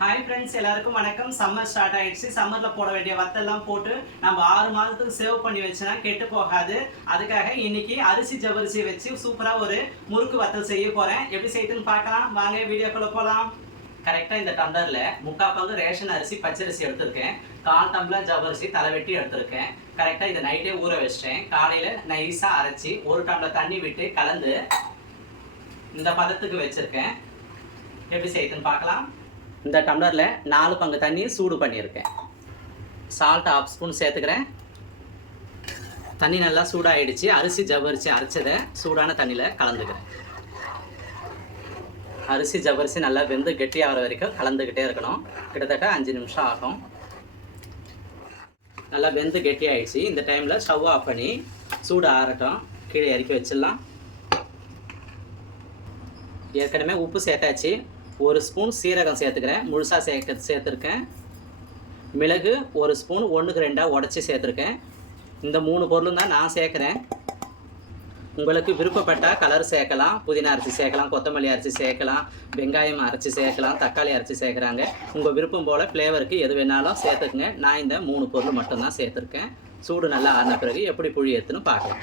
Hi friends, எல்லாருக்கும் வணக்கம். Summer start ஆயிடுச்சு. சம்மரில் போட வேண்டிய வத்தெல்லாம் போட்டு நம்ம 6 மாதத்துக்கு சேவ் பண்ணி வச்சுனா கெட்டு போகாது. அதுக்காக இன்னைக்கு அரிசி ஜவ்வரிசியை வச்சு சூப்பராக ஒரு முறுக்கு வத்தல் செய்ய போகிறேன். எப்படி செய்யுதுன்னு பார்க்கலாம் வாங்க, வீடியோக்குள்ளே போகலாம். கரெக்டாக இந்த டம்ளரில் 3/4 பங்கு ரேஷன் அரிசி பச்சரிசி எடுத்திருக்கேன். 1/4 டம்ளர் ஜவ்வரிசி தலைவெட்டி எடுத்திருக்கேன். கரெக்டாக இதை நைட்டே ஊற வச்சிட்டேன். காலையில் நைஸாக அரைச்சி 1 டம்ளர் தண்ணி விட்டு கலந்து இந்த பதத்துக்கு வச்சுருக்கேன். எப்படி செய்யுதுன்னு பார்க்கலாம். இந்த டம்ளரில் 4 பங்கு தண்ணி சூடு பண்ணியிருக்கேன். சால்ட் 1/2 ஸ்பூன் சேர்த்துக்கிறேன். தண்ணி நல்லா சூடாகிடுச்சு. அரிசி ஜவ்வரிசி அரைச்சதை சூடான தண்ணியில் கலந்துக்கிறேன். அரிசி ஜவ்வரிசி நல்லா வெந்து கெட்டியாகிற வரைக்கும் கலந்துக்கிட்டே இருக்கணும். கிட்டத்தட்ட 5 நிமிஷம் ஆகும். நல்லா வெந்து கெட்டி ஆகிடுச்சு. இந்த டைமில் ஸ்டவ் ஆஃப் பண்ணி சூடு ஆறட்டும். கீழே இறக்கி வச்சிடலாம். ஏற்கனவே உப்பு சேர்த்தாச்சு. 1 ஸ்பூன் சீரகம் சேர்த்துக்கிறேன். முழுசாக சேர்த்துருக்கேன். மிளகு 1 ஸ்பூன் 1க்கு 2 உடச்சி சேர்த்துருக்கேன். இந்த 3 பொருளும் தான் நான் சேர்க்குறேன். உங்களுக்கு விருப்பப்பட்டால் கலர் சேர்க்கலாம், புதினா அரைச்சி சேர்க்கலாம், கொத்தமல்லி அரைச்சி சேர்க்கலாம், வெங்காயம் அரைச்சி சேர்க்கலாம், தக்காளி அரைச்சி சேர்க்குறாங்க. உங்கள் விருப்பம் போல் ஃப்ளேவருக்கு எது வேணாலும் சேர்த்துக்குங்க. நான் இந்த 3 பொருள் மட்டும்தான் சேர்த்துருக்கேன். சூடு நல்லா ஆன பிறகு எப்படி புளி ஏற்றுன்னு பார்க்கலாம்.